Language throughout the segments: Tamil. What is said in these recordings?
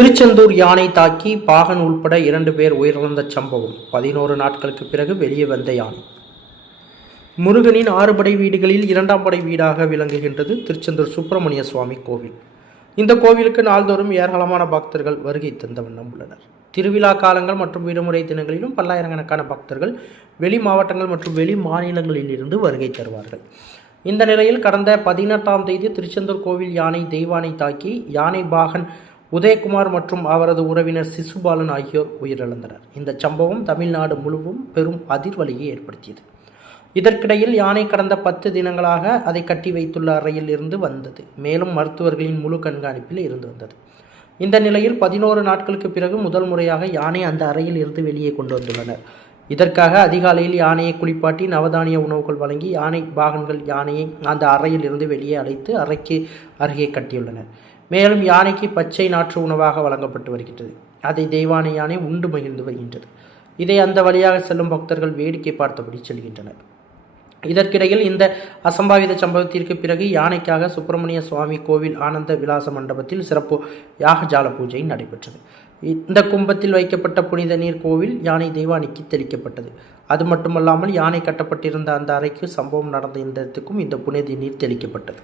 திருச்செந்தூர் யானை தாக்கி பாகன் உள்பட 2 பேர் உயிரிழந்த சம்பவம் 11 நாட்களுக்கு பிறகு வெளியே வந்த யானை. முருகனின் 6 படை வீடுகளில் 2ஆம் படை வீடாக விளங்குகின்றது திருச்செந்தூர் சுப்பிரமணிய சுவாமி கோவில். இந்த கோவிலுக்கு நாள்தோறும் ஏராளமான பக்தர்கள் வருகை தந்த வண்ணம் உள்ளனர். திருவிழா காலங்கள் மற்றும் விடுமுறை தினங்களிலும் பல்லாயிரக்கணக்கான பக்தர்கள் வெளி மாவட்டங்கள் மற்றும் வெளி மாநிலங்களில் இருந்து வருகை தருவார்கள். இந்த நிலையில் கடந்த 18ஆம் தேதி திருச்செந்தூர் கோவில் யானை தெய்வானை தாக்கி யானை பாகன் உதயகுமார் மற்றும் அவரது உறவினர் சிசுபாலன் ஆகியோர் உயிரிழந்தனர். இந்த சம்பவம் தமிழ்நாடு முழுவதும் பெரும் அதிர்வலையை ஏற்படுத்தியது. இதற்கிடையில் யானை கடந்த 10 தினங்களாக அதை கட்டி வைத்துள்ள அறையில் இருந்து வந்தது. மேலும் மருத்துவர்களின் முழு கண்காணிப்பில் இருந்து வந்தது. இந்த நிலையில் 11 நாட்களுக்கு பிறகு முதல் முறையாக யானை அந்த அறையில் இருந்து வெளியே கொண்டு வந்துள்ளனர். இதற்காக அதிகாலையில் யானையை குளிப்பாட்டி நவதானிய உணவுகள் வழங்கி யானை பாகன்கள் யானையை அந்த அறையில் இருந்து வெளியே அழைத்து அறைக்கு அருகே கட்டியுள்ளனர். மேலும் யானைக்கு பச்சை நாற்று உணவாக வழங்கப்பட்டு வருகின்றது. அதை தெய்வானை யானை உண்டு மகிழ்ந்து வருகின்றது. இதை அந்த வழியாக செல்லும் பக்தர்கள் வேடிக்கை பார்த்தபடி செல்கின்றனர். இதற்கிடையில் இந்த அசம்பாவித சம்பவத்திற்கு பிறகு யானைக்காக சுப்பிரமணிய சுவாமி கோவில் ஆனந்த விலாச மண்டபத்தில் சிறப்பு யாகஜால பூஜை நடைபெற்றது. இந்த கும்பத்தில் வைக்கப்பட்ட புனித நீர் கோவில் யானை தெய்வானைக்கு தெளிக்கப்பட்டது. அது மட்டுமல்லாமல் யானை கட்டப்பட்டிருந்த அந்த அறைக்கு சம்பவம் நடந்த இந்த இடத்துக்கும் இந்த புனித நீர் தெளிக்கப்பட்டது.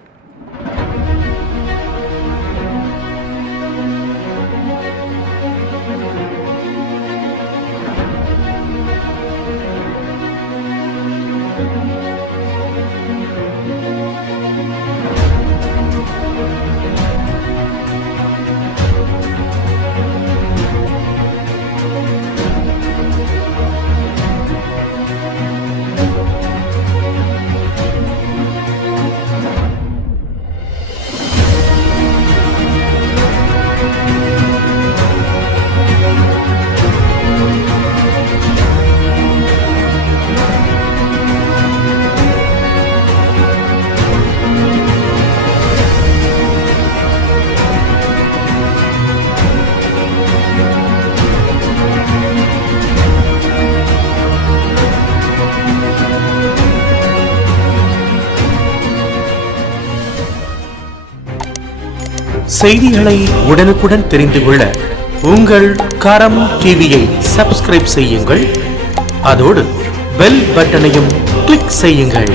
செய்திகளை உடனுக்குடன் தெரிந்து கொள்ள உங்கள் கரம் டிவியை சப்ஸ்கிரைப் செய்யுங்கள். அதோடு பெல் பட்டனையும் கிளிக் செய்யுங்கள்.